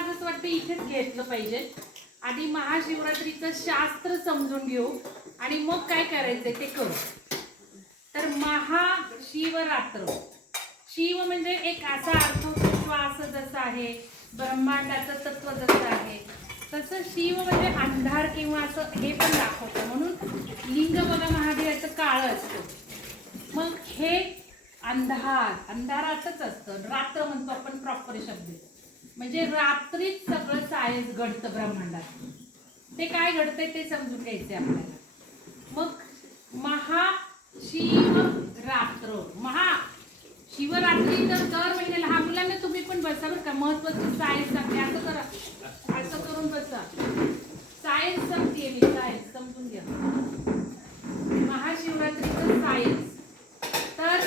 आज असं वाटतं इथेच घेतलं पाहिजे. आधी महाशिवरात्रीचं शास्त्र समजून घेऊ आणि मग काय करायचंय ते करू. तर महाशिवरात्र, शिव म्हणजे एक असा अर्थ होतो, श्वास जसा आहे, ब्रह्मांडाचं तत्व जसं आहे, तसं शिव म्हणजे अंधार किंवा असं हे पण दाखवतं. म्हणून लिंग बघा महादेवाचं काळं असतं. मग हे अंधारातच असतं. रात्र म्हणतो आपण प्रॉपर शब्द, म्हणजे रात्रीच सगळं सायन्स घडतं ब्रह्मांडात. ते काय घडतंय ते समजून घ्यायचंय आपल्याला. मग महाशिवरात्र, महाशिवरात्री तर दर महिन्याला. हा मुलांना तुम्ही पण बसा बरं का, महत्वाचं सायन्स सांगते. असं करा, असं करून बसा. सायन्स सांगते मी, सायन्स समजून घ्या. महाशिवरात्रीचं सायन्स. तर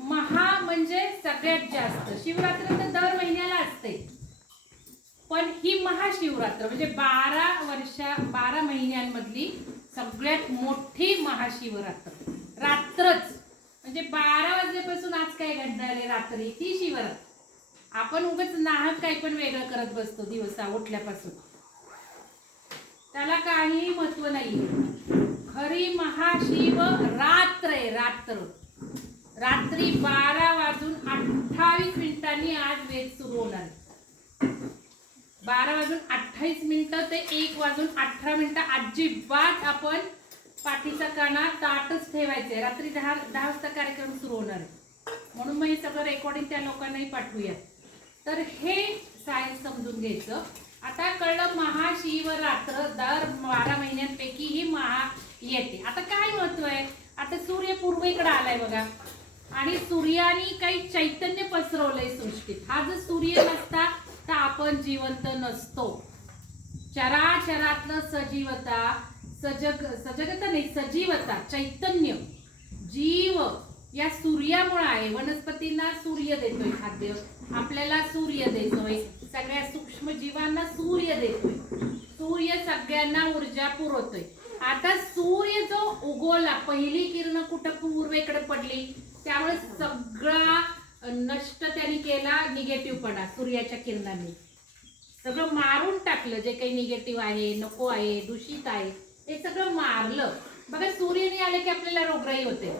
महा म्हणजे सगळ्यात जास्त. शिवरात्र तर दर महिन्याला असते, पण ही महाशिवरात्र म्हणजे 12 महिन्यांमधली सगळ्यात मोठी महाशिवरात्र. रात्रच म्हणजे 12 वाजल्यापासून आज काय घडणार आहे रात्री, ती शिवरात्र. आपण उगाच नाहक काही पण वेगळं करत बसतो दिवसा उठल्यापासून, त्याला काही महत्व नाही. खरी महाशिवरात्र आहे रात्र. रात्री 12:28 आज वेद सुरू होणार आहे. 12:28 ते 1:18 अजिबात आपण पाठीचा काना ताटच ठेवायचे. रात्री 10 वाजता कार्यक्रम सुरू होणार आहे. म्हणून मग हे सगळं रेकॉर्डिंग त्या लोकांनाही पाठवूया. तर हे सायन्स समजून घ्यायचं. आता कळलं महाशिवरात्र दर 12 महिन्यांपैकी ही महा येते. आता काय महत्व आहे, आता सूर्य पूर्वेकडे आलाय बघा, आणि सूर्याने काही चैतन्य पसरवलंय सृष्टीत. हा जर सूर्य नसता तर आपण जिवंत नसतो. चराचरातलं सजीवता, सजगता नाही, सजीवता, चैतन्य, जीव या सूर्यामुळे आहे. वनस्पतींना सूर्य देतोय खाद्य, आपल्याला सूर्य देतोय, सगळ्या सूक्ष्म जीवांना सूर्य देतोय. सूर्य सगळ्यांना ऊर्जा पुरवतोय. आता सूर्य जो उगवला, पहिली किरण कुठं पूर्वेकडे पडली, त्यामुळे सगळा नष्ट त्यांनी केला निगेटिव्हपणा. सूर्याच्या किरणांनी सगळं मारून टाकलं. जे काही निगेटिव्ह आहे, नको आहे, दूषित आहे, हे सगळं मारलं. बघा, सूर्य नाही आले की आपल्याला रोगराई होते,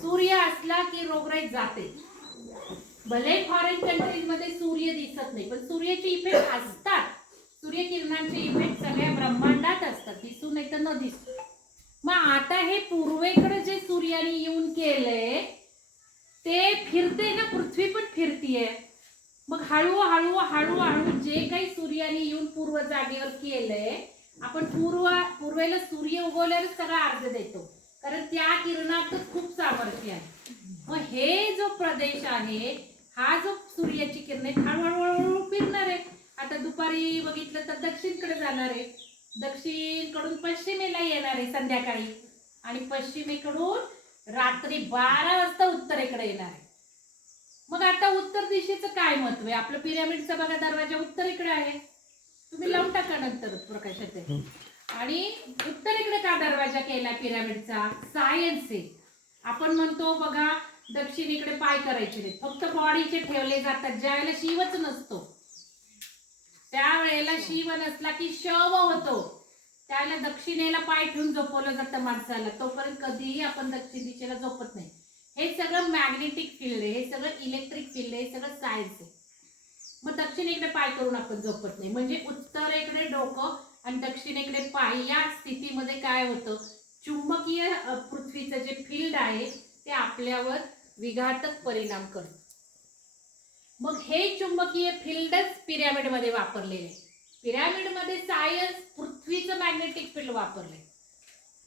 सूर्य असला की रोगराई जाते. भले फॉरेन कंट्रीज मध्ये सूर्य दिसत नाही, पण सूर्याचे इफेक्ट असतात. सूर्यकिरणांचे इफेक्ट सगळ्या ब्रह्मांडात असतात, दिसू नाही तर न दिसू. मग आता हे पूर्वेकडे जे सूर्याने येऊन केलंय ते फिरते ना, पृथ्वी पण फिरतीये. मग हळूहळू हळूहळू जे काही सूर्याने येऊन पूर्व जागेवर केलंय, आपण पूर्वेला सूर्य उगवल्यावर सगळा अर्ज देतो, कारण त्या किरणातच खूप सामर्थ्य आहे. मग हे जो प्रदेश आहे, हा जो सूर्याची किरण आहे, हळूहळू फिरणार आहे. आता दुपारी बघितलं तर दक्षिणकडे जाणार आहे, दक्षिणकडून पश्चिमेला येणार आहे संध्याकाळी, आणि पश्चिमेकडून रात्री 12 वाजता उत्तरेकडे येणार आहे. मग आता उत्तर दिशेचं काय महत्व आहे. आपलं पिरॅमिडचा बघा दरवाजा उत्तरेकडे आहे, तुम्ही लावून टाका नंतर प्रकाशात. आणि उत्तरेकडे का दरवाजा केला पिरॅमिडचा, सायन्स आहे. आपण म्हणतो बघा दक्षिणेकडे पाय करायचे नाहीत, फक्त बॉडीचे ठेवले जातात. ज्या वेळेला शिवच नसतो, त्यावेळेला शिव नसला की शव होतो, त्यावेळेला दक्षिणेला पाय ठेवून झोपवलं जातं माणसाला. तोपर्यंत कधीही आपण दक्षिण दिशेला झोपत नाही. हे सगळं मॅग्नेटिक फील्ड आहे, हे सगळं इलेक्ट्रिक फील्ड आहे, हे सगळं सायन्स आहे. मग दक्षिणेकडे पाय करून आपण झोपत नाही, म्हणजे उत्तरेकडे डोकं आणि दक्षिणेकडे पाय. या स्थितीमध्ये काय होतं, चुंबकीय पृथ्वीचं जे फील्ड आहे ते आपल्यावर विघातक परिणाम करतं. मग हे चुंबकीय फील्डच पिरॅमिडमध्ये वापरलेले. पिरॅमिडमध्ये सायन्स पृथ्वीचं मॅग्नेटिक फील्ड वापरले.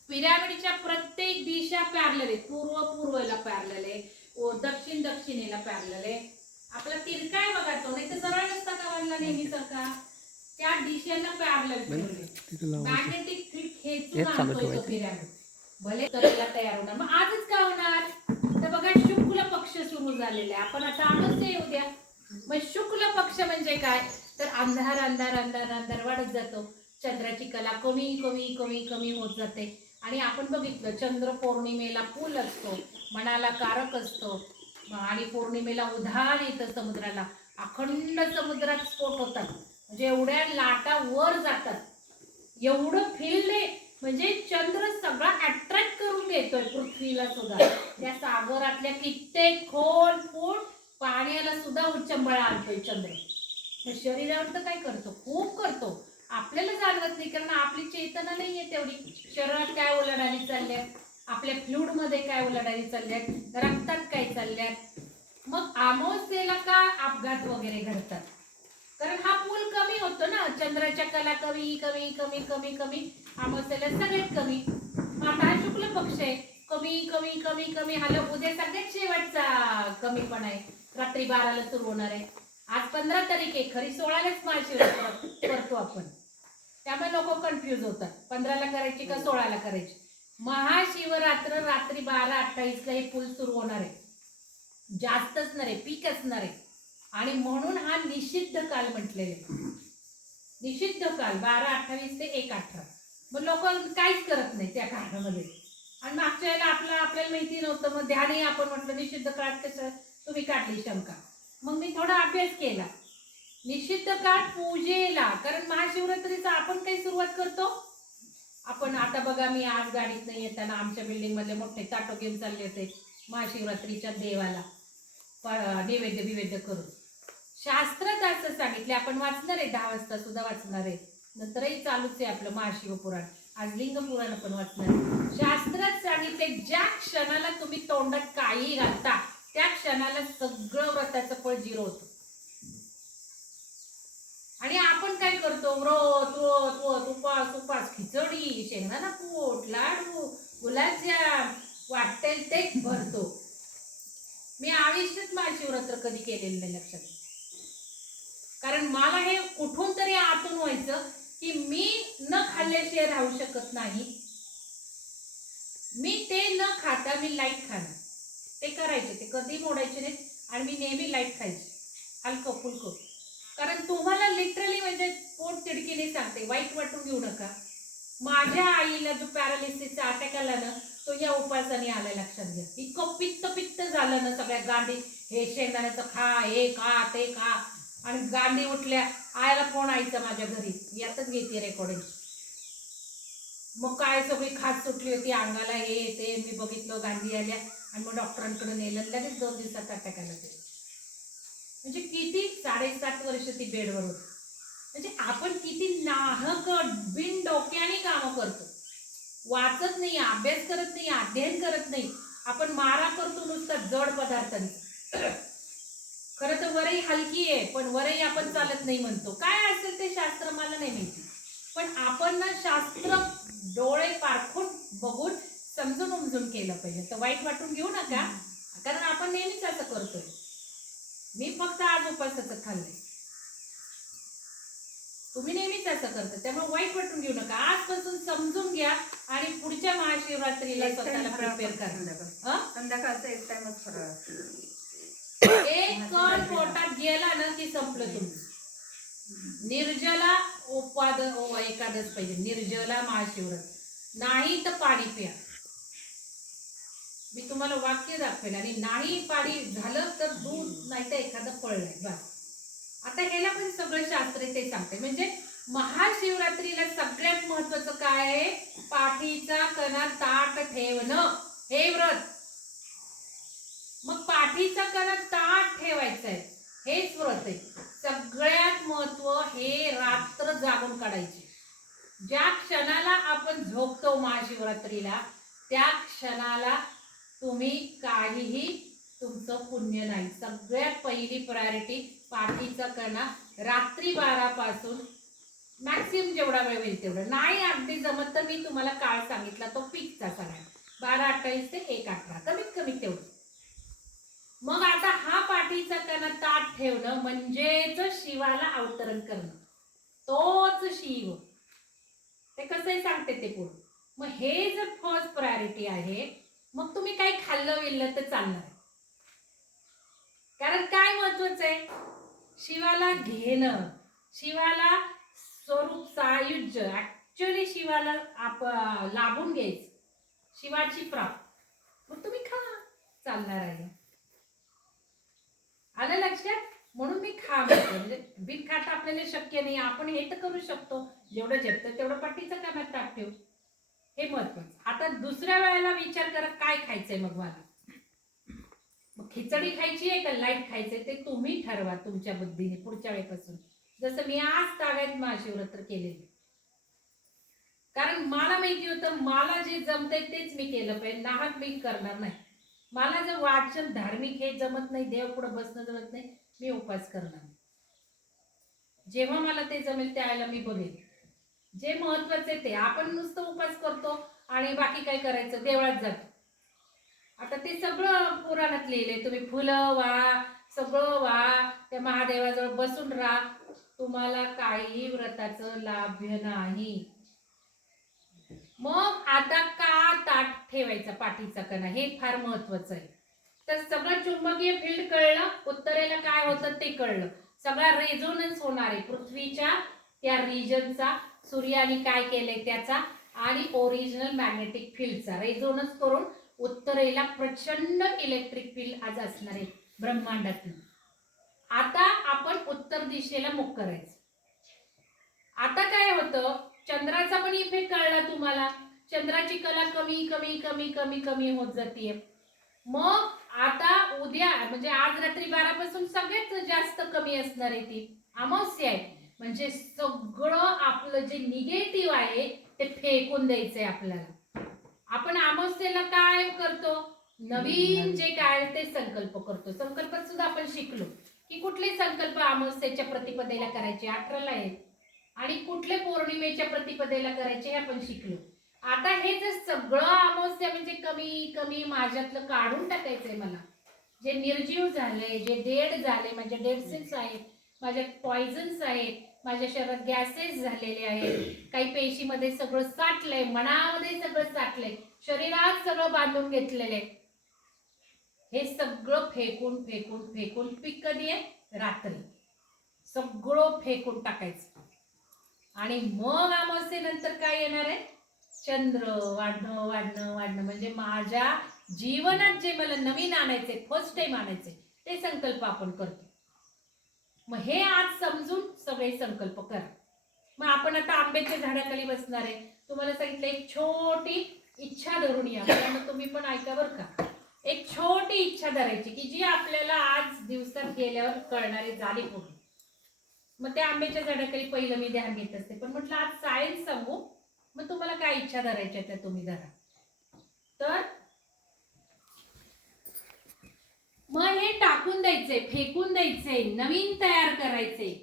पिरॅमिडच्या प्रत्येक दिशा पॅरलल आहे, पूर्वेला पॅरलल आहे, दक्षिण दक्षिणेला पॅरलल आहे. आपला तिरका आहे बघा तो, नाही तर सरळ नसता का बांधला नेहमी सारखा, त्या दिशेला पॅरलल ठेवले. मॅग्नेटिक फील्ड खेचून आणतोय तो पिरॅमिड, भले करायला तयार होणार. मग आजच का होणार, तर बघा शुक्ल पक्ष सुरू झालेला आहे. आपण आता अमावस्या येऊ द्या. मग शुक्ल पक्ष म्हणजे काय, तर अंधार अंधार अंधार अंधार वाढत जातो. चंद्राची कला कमी कमी कमी कमी होत जाते. आणि आपण बघितलं चंद्र पौर्णिमेला फुल असतो, मनाला कारक असतो, आणि पौर्णिमेला उधाण येतं समुद्राला, अखंड समुद्रात स्फोट होतात, म्हणजे एवढ्या लाटा वर जातात, एवढं फिरले म्हणजे चंद्र सगळा अट्रॅक्ट करून घेतोय पृथ्वीला सुद्धा. त्या सागरातल्या कित्येक खोल फूट पाण्याला सुद्धा उच्चंबळा आणतोय चंद्र. शरीरावर तर काय करतो, खूप करतो, आपल्याला जाणवत नाही, कारण आपली चेतना नाहीये तेवढी. शरीरात काय उलाढाली चालल्या, आपल्या फ्लूड मध्ये काय उलाढाली चालल्यात, रक्तात काय चालल्यात. मग अमावस्येला का अपघात वगैरे घडतात, कारण हा पूल कमी होतो ना, चंद्राच्या कला कमी कमी कमी कमी कमी, अमावस्येला सगळ्यात कमी. आता हा शुक्ल पक्ष आहे, कमी कमी कमी कमी, हा उद्या सगळ्यात शेवटचा कमीपणा आहे, रात्री 12ला सुरू होणार आहे. आज 15 तारीख आहे, खरी 16लाच महाशिवरात्र करतो आपण, त्यामुळे लोक कन्फ्युज होतात, 15ला करायची का 16ला करायची. महाशिवरात्र रात्री 12:28ला हे पूल सुरू होणार आहे, जास्त असणार आहे, पीक असणार आहे, आणि म्हणून हा निषिद्ध काल म्हटलेले. निषिद्ध काल 12:28 ते 1:18. मग लोक काहीच करत नाही त्या काळामध्ये. आणि मागच्या वेळेला आपल्याला माहिती नव्हतं, मग ध्यानही आपण म्हटलं निषिद्ध काळ कसं तुम्ही काढली शंका. मग मी थोडा अभ्यास केला. निषिद्ध काळ पूजेला, कारण महाशिवरात्रीचा आपण काही सुरुवात करतो. आपण आता बघा, मी आज गाडीत नाही येताना आमच्या बिल्डिंग मधले मोठे ताटो घेऊन चालले होते महाशिवरात्रीच्या देवाला नैवेद्य बिवेद्य करून. शास्त्रात असं सांगितले, आपण वाचणार आहे 10 वाजता सुद्धा वाचणार आहे, नंतरही चालूच आहे आपलं महाशिव पुराण, आज लिंग पुराण पण वाचणार आहे. शास्त्रात सांगितले, ज्या क्षणाला तुम्ही तोंडात काही घालता त्या क्षणाला सगळं व्रताचं फळ 0 होतं. आणि आपण काय करतो, व्रत उपास उपास, खिचडी, शेंगदाणा कूट, लाडू, गुलाबजाम, वाटेल ते भरतो. मी आयुष्यात महाशिवरात्र कधी केलेलं नाही, लक्षात. कारण मला हे कुठून तरी आतून व्हायचं की मी न खाल्ल्याशिवाय राहू शकत नाही. मी ते न खाता मी लाईट खाणार, ते करायचे, ते कधी मोडायचे नाही, आणि मी नेहमी लाईट खायची, हलकं फुलकं. कारण तुम्हाला लिटरली म्हणजे पोट तिडकीने सांगते, वाईट वाटून घेऊ नका. माझ्या आईला जो पॅरालिसिसचा अटॅक आला ना, तो या उपासाने आला, लक्षात घ्या. इतकं पित्त झालं ना, सगळ्या गांडी, हे शेंगदाण्याचं खा, हे खा, ते खा, आणि गांडी उठल्या. आईला फोन आईचा माझ्या घरी, यातच घेते रेकॉर्डिंग. मग काय सगळी खास सुटली होती अंगाला, हे ते मी बघितलं, गांधी आल्या, आणि मग डॉक्टरांकडे नेलं, लगेच 2 दिवसात अटॅक आला. ते म्हणजे किती 7.5 वर्ष ती बेडवर होती. म्हणजे आपण किती नाहक बिन डोक्याने काम करतो, वाचत नाही, अभ्यास करत नाही, अध्ययन करत नाही, आपण मारा करतो नुसता जड पदार्थांचा. खरं तर वरही हलकी आहे, पण वरही आपण चालत नाही म्हणतो. काय असेल ते शास्त्र मला नाही माहिती, पण आपण ना शास्त्र डोळे पारखून बघून समजून उमजून केलं पाहिजे. तर वाईट वाटून घेऊ नका, कारण आपण नेहमीच असं करतोय. मी फक्त आज उपासाचं खाल्लंय, तुम्ही नेहमीच असं करता, त्यामुळे वाईट वाटून घेऊ नका. आजपासून समजून घ्या आणि पुढच्या महाशिवरात्रीला स्वतःला प्रिपेअर करा. संध्याकाळचा एक टाइमच फराळ, एक कण पोटात गेला ना की संपलं तुमचं. निर्जला एकादश पाहिजे, निर्जला महाशिवरात्र, नाही तर पाणी प्या. मी तुम्हाला वाक्य दाखवेल, आणि नाही पाणी झालं तर दूध, नाही तर एखादं फळ नाही, बस. आता ह्याला पण सगळं शास्त्र ते सांगते. म्हणजे महाशिवरात्रीला सगळ्यात महत्वाचं काय आहे, पाठीचा कणा ताट ठेवणं, हे व्रत. मग पाठीचा कणा ताट ठेवायचा आहे, हेच व्रत आहे. सगळ्यात महत्व हे रात्र जागून काढायची. ज्या क्षणाला आपण झोपतो महाशिवरात्रीला, त्या क्षणाला तुम्ही काहीही, तुमचं पुण्य नाही. सगळ्यात पहिली प्रायोरिटी पाठीचा कणा रात्री 12 पासून मॅक्सिमम जेवढा वेळ होईल तेवढं. नाही अगदी जमत तर मी तुम्हाला काळ सांगितला तो पीकचा सगळा 12:28 ते 1:18, कमीत कमी तेवढं. मग आता हा पाठीचा कणा ताट ठेवणं म्हणजेच शिवाला अवतरण करणं, तोच शिव. ते कसंही सांगते ते पुढं. मग हे जर फर्स्ट प्रायोरिटी आहे, मग तुम्ही काही खाल्लं विल्लं तर चालणार. कारण काय महत्वाचं आहे, शिवाला घेणं, शिवाला स्वरूप सायुज्य, ऍक्च्युअली शिवाला लाभून घ्यायचं, शिवाची प्राप्त. मग तुम्ही खा, चालणार आहे. आलं लक्षात? म्हणून मी खा म्हणते. म्हणजे बीट खाता आपल्याला शक्य नाही, आपण हे तर करू शकतो, जेवढं झेपतं तेवढं पाठीचं कानात ताट ठेवू. हे महत्वाचं. आता दुसऱ्या वेळेला विचार करा काय खायचंय मग मला. मग खिचडी खायची आहे का लाईट खायचंय ते तुम्ही ठरवा तुमच्या बुद्धीने पुढच्या वेळेपासून. जसं मी आज ताव्यात महाशिवरात्र केलेली, कारण मला माहिती होतं मला जे जमतंय तेच मी केलं पाहिजे, नाहक मी करणार नाही. मला जर वाचन धार्मिक हे जमत नाही, देव पुढे बसणं जमत नाही, मी उपास करणार नाही. जेव्हा मला ते जमेल त्यावेळेला मी बघेन. जे महत्वाचे ते आपण नुसतं उपास करतो आणि बाकी काय करायचं, देवळात जातो. आता ते सगळं पुराणात लिहिलंय, तुम्ही फुलं वा, सगळं वा, त्या महादेवाजवळ बसून राहा, तुम्हाला काही व्रताचं लाभ्य नाही. मग आता का ताट ठेवायचा पाठीचा कणा हे फार महत्वाचं आहे. तर सगळं चुंबकीय फील्ड कळलं, उत्तरेला काय होतं ते कळलं, सगळा रेझोनन्स होणार आहे पृथ्वीच्या त्या रिजनचा, सूर्याने काय केलंय त्याचा आणि ओरिजिनल मॅग्नेटिक फील्डचा रेझोनन्स करून उत्तरेला प्रचंड इलेक्ट्रिक फील्ड आज असणार आहे ब्रह्मांडातून. आता आपण उत्तर दिशेला मुख करायचं. आता काय होतं, चंद्राचा पण इफेक्ट कळला तुम्हाला, चंद्राची कला कमी कमी कमी कमी कमी होत जाते. मग आता उद्या म्हणजे आज रात्री 12 पासून सगळ्यात जास्त कमी असणार आहे ती अमावस्या आहे. म्हणजे सगळं आपलं जे निगेटिव्ह आहे ते फेकून द्यायचंय आपल्याला. आपण अमावस्येला काय करतो, नवीन जे काय ते संकल्प करतो. संकल्पात सुद्धा आपण शिकलो की कुठले संकल्प अमावस्येच्या प्रतिपदेला करायचे, 18ला आहेत, आणि कुठले पौर्णिमेच्या प्रतिपदेला करायचे हे आपण शिकलो. आता हे जे सगळं अमावस्या म्हणजे कमी कमी माझ्यातलं काढून टाकायचंय मला. जे निर्जीव झाले, जे डेड झाले, माझे डेड सेल्स आहेत, माझ्या पॉइझन्स आहेत, माझ्या शरीरात गॅसेस झालेले आहेत, काही पेशीमध्ये सगळं साठलंय, मनामध्ये सगळं साठलंय, शरीरात सगळं बांधून घेतलेलं आहे. हे सगळं फेकून फेकून फेकून पीक कधी आहे, रात्री सगळं फेकून टाकायचं. आणि मग अमावस्येनंतर काय येणार आहे, चंद्र वाढणं वाढणं वाढणं. म्हणजे माझ्या जीवनात जे मला नवीन आणायचे, फर्स्ट टाइम आणायचे ते संकल्प आपण करतो. मग हे आज समजून सगळे संकल्प करा. मग आपण आता आंब्याच्या झाडाखाली बसणार आहे. तुम्हाला सांगितलं एक छोटी इच्छा धरून या, त्यामुळे तुम्ही पण ऐका बरं का. एक छोटी इच्छा धरायची की जी आपल्याला आज दिवसात गेल्यावर कळणारी झाली पूर्ण. मग त्या आंब्याच्या झाडाखाली पहिलं मी ध्यान घेत असते, पण म्हटलं आज सायन्स सांगू, मग तुम्हाला काय इच्छा धरायच्या त्या तुम्ही धरा. तर मग हे टाकून द्यायचंय, फेकून द्यायचंय, नवीन तयार करायचंय,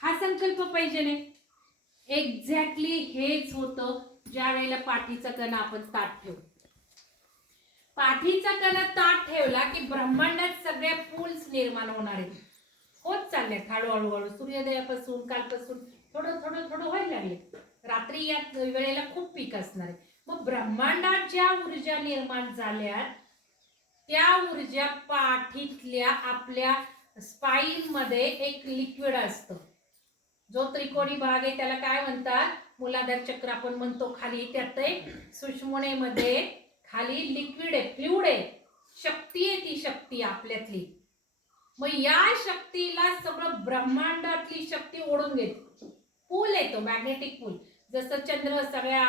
हा संकल्प पाहिजे नाही. एक्झॅक्टली हेच होतं ज्या वेळेला पाठीचा कणा आपण ताट ठेवू. पाठीचा कणा ताट ठेवला की ब्रह्मांडात सगळ्या पूल्स निर्माण होणार आहेत, होत चालल्यात हळूहळू हळू. सूर्योदयापासून कालपासून थोडं थोडं थोडं व्हायला लागले. रात्री या वेळेला खूप पीक असणार आहे. मग ब्रह्मांडात ज्या ऊर्जा निर्माण झाल्या त्या ऊर्जा पाठीतल्या आपल्या स्पाईन मध्ये एक लिक्विड असतं, जो त्रिकोणी भाग आहे त्याला काय म्हणतात, मूलाधार चक्र आपण म्हणतो. खाली त्यात सुषुम्नेमध्ये खाली लिक्विड आहे, फ्लुइड आहे, शक्ती आहे, ती शक्ती आपल्यातली. मग या शक्तीला सगळं ब्रह्मांडातली शक्ती ओढून घेते. पूल येतो, मॅग्नेटिक पूल. जसं चंद्र सगळ्या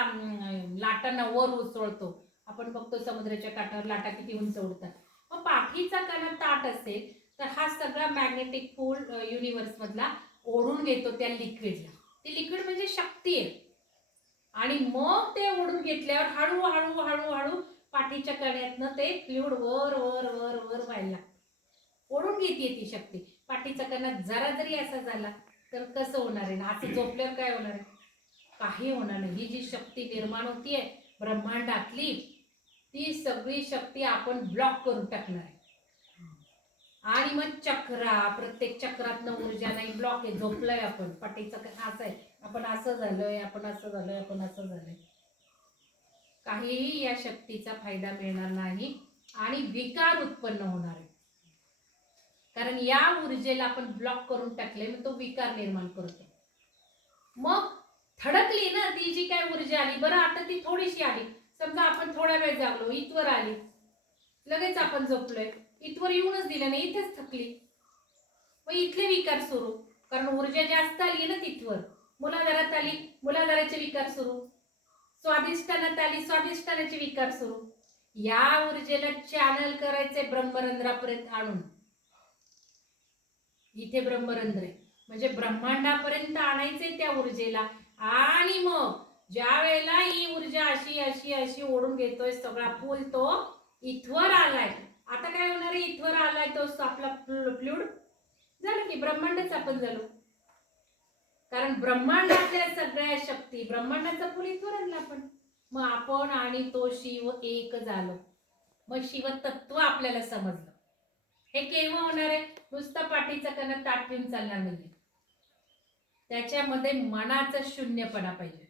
लाटांना वर उचलतो, आपण बघतो समुद्राच्या काठावर लाटा किती उंच उडतात. मग पाठीचा कणा ताट असेल तर हा सगळा मॅग्नेटिक पूल युनिव्हर्स मधला ओढून घेतो त्या लिक्विडला. ती लिक्विड म्हणजे शक्ती आहे. आणि मग ते ओढून घेतल्यावर हळू हळू हळू हळू पाठीच्या कण्यातनं ते फ्लुइड वर वर वर वर व्हायला लागतं. ओढून घेते ती शक्ती. पाठीचा कणा जरा जरी असा झाला तर कसं होणार आहे ना, असं झोपल्यावर काय होणार आहे, काही होणार नाही. ही जी शक्ती निर्माण होतीये ब्रह्मांडातली ती सगळी शक्ती आपण ब्लॉक करून टाकणार आहे. आणि मग चक्रा, प्रत्येक चक्रातनं ऊर्जा नाही, ब्लॉक आहे, झोपलोय आपण. पाठीचा कणा असा आहे, आपण असं झालोय, आपण असं झालोय, आपण असं झालोय. काहीही या शक्तीचा फायदा मिळणार नाही आणि विकार उत्पन्न होणार आहे. कारण या ऊर्जेला आपण ब्लॉक करून टाकले, मग तो विकार निर्माण करतो. मग थडकली ना ती जी काय ऊर्जा आली, बरं आता ती थोडीशी आली, समजा आपण थोडा वेळ जागलो, इथवर आली, लगेच आपण झोपलोय, इथवर येऊनच दिलं नाही, इथेच थकली, मग इथले विकार सुरू, कारण ऊर्जा जास्त आली ना तिथवर. मूलाधारात आली, मूलाधाराचे विकार सुरू. स्वाधिष्ठानात आली, स्वाधिष्ठानाचे विकार सुरू. या ऊर्जेला चॅनल करायचे ब्रह्मरंध्रापर्यंत आणून. इथे ब्रह्मरंध्र आहे म्हणजे ब्रह्मांडापर्यंत आणायचे त्या ऊर्जेला. आणि मग ज्या वेळेला ही ऊर्जा अशी अशी अशी ओढून घेतोय सगळा पूल, तो इथवर आलाय. आता काय होणार आहे, इथवर आलाय तो आपला फ्लुइड झालं की ब्रह्मांडच आपण झालो. कारण ब्रह्मांडातल्या सगळ्या शक्ती, ब्रह्मांडाचा पूल इथवर आणला आपण. मग आपण आणि तो शिव एक झालो. मग शिवतत्व आपल्याला समजलं. हे केव्हा होणार आहे, नुसता पाठीचा कणा ताट ठेवून चालणार नाही. त्याच्यामध्ये मनाचा शून्यपणा पाहिजे.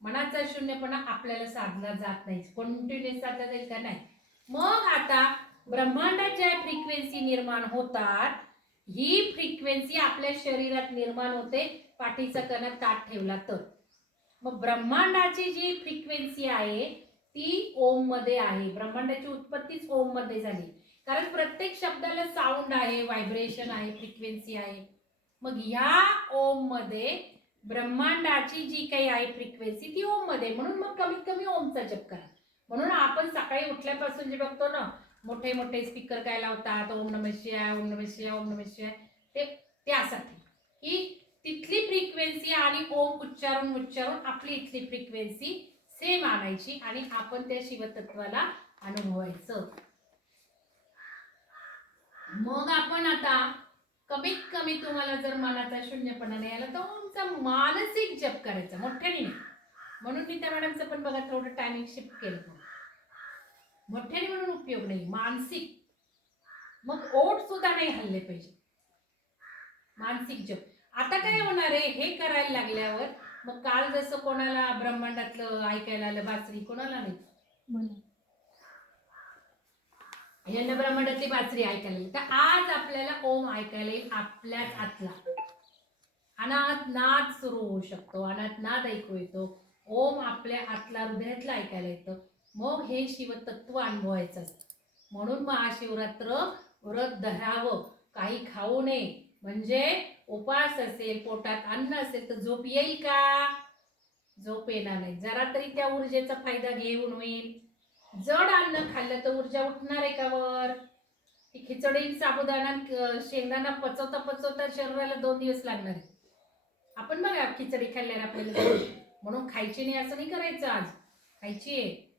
मनाचा शून्यपणा आपल्याला साधला जात नाही. कंटिन्युअस साधला जाईल का, नाही. मग आता ब्रह्मांडात ज्या फ्रिक्वेन्सी निर्माण होतात, ही फ्रिक्वेन्सी आपल्या शरीरात निर्माण होते पाठीचा कणा ताट ठेवला तर. मग ब्रह्मांडाची जी फ्रिक्वेन्सी आहे ती ओम मध्ये आहे. ब्रह्मांडाची उत्पत्तीच ओम मध्ये झाली. कारण प्रत्येक शब्दाला साऊंड आहे, व्हायब्रेशन आहे, फ्रिक्वेन्सी आहे. मग ह्या ओम मध्ये ब्रह्मांडाची जी काही आहे फ्रिक्वेन्सी ती ओम मध्ये. म्हणून मग कमीत कमी ओमचा जप करा. म्हणून आपण सकाळी उठल्यापासून जे बघतो ना, मोठे मोठे स्पीकर काय लावतात, ओम नमः शिवाय, ओम नमः शिवाय, ओम नमः शिवाय, ते त्यासाठी की तिथली फ्रिक्वेन्सी आणि ओम उच्चारून उच्चारून आपली इथली फ्रिक्वेन्सी सेम आणायची आणि आपण त्या शिवतत्वाला अनुभवायचं. मग आपण आता कमीत कमी तुम्हाला जर मनाचा शून्यपणा नाही आला तर ओमचा मानसिक जप करायचा, मोठ्याने नाही. म्हणून मी त्या मॅडमचं पण बघा थोडं टायमिंग शिफ्ट केलं. मोठ्याने म्हणून उपयोग नाही, मानसिक. मग ओठ सुद्धा नाही हल्ले पाहिजे, मानसिक जप. आता काय होणार आहे, हे करायला लागल्यावर मग काल जसं कोणाला ब्रह्मांडातलं ऐकायला आलं बासरी, कोणाला नाही, यांना ब्रह्मांडातली बासरी ऐकायला येईल. तर आज आपल्याला ओम ऐकायला येईल आपल्याच आतला. अनाथ नाद सुरू होऊ शकतो, अनाथ नाद ऐकू येतो. ओम आपल्या आतला हृदयातला ऐकायला येतं. मग हे शिवतत्व अनुभवायचं. म्हणून महाशिवरात्र व्रत धरावं, काही खाऊ नये. म्हणजे उपास असेल, पोटात अन्न असेल तर झोप येईल का, झोप येणार नाही. जरा तरी त्या ऊर्जेचा फायदा घेऊन होईल. जड अन्न खाल्लं तर ऊर्जा उठणार आहे का वर. ती खिचडी साबुदाणा शेंगदाणा पचवता पचवता शरीराला 2 दिवस लागणार आहे. आपण बघा खिचडी खाल्ल्यावर आपल्याला म्हणून खायची नाही असं नाही करायचं. आज खायची आहे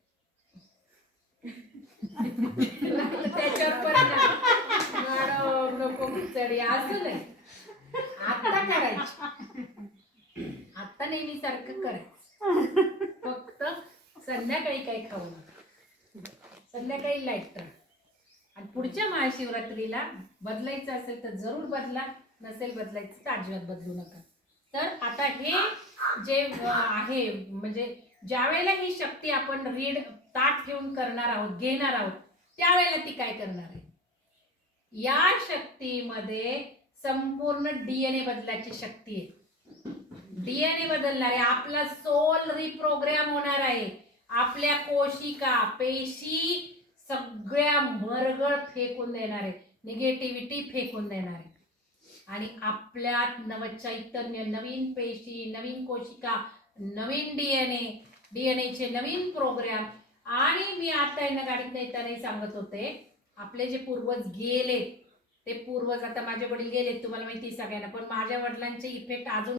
त्याच्यावर परिणाम नको खिचडी असं नाही. आता करायची, आता नेहमी सारखं करायचं. फक्त संध्याकाळी काही खाऊ नका, संध्याकाळी लाईट करा. आणि पुढच्या महाशिवरात्रीला बदलायचं असेल तर जरूर बदला, नसेल बदलायचं तर अजिबात बदलू नका. तर आता हे जे आहे म्हणजे ज्या वेळेला ही शक्ती आपण रीड ताट ठेवून करणार आहोत, घेणार आहोत, त्यावेळेला ती काय करणार आहे, या शक्तीमध्ये संपूर्ण डीएनए बदलाची शक्ती आहे. डीएनए बदलणार आहे, आपला सोल रिप्रोग्राम होणार आहे. आपल्या कोशिका पेशी सगळ्या मरगळ फेकून देणार आहे, निगेटिव्हिटी फेकून देणार आहे. आणि आपल्यात नवचैतन्य, नवीन पेशी, नवीन कोशिका, नवीन डीएनएचे नवीन प्रोग्राम. आणि मी आता यांना गाडीत येताना सांगत होते, आपले जे पूर्वज गेले ते पूर्वज, आता माझे वडील गेलेत तुम्हाला माहिती सगळ्यांना, पण माझ्या वडिलांचे इफेक्ट अजून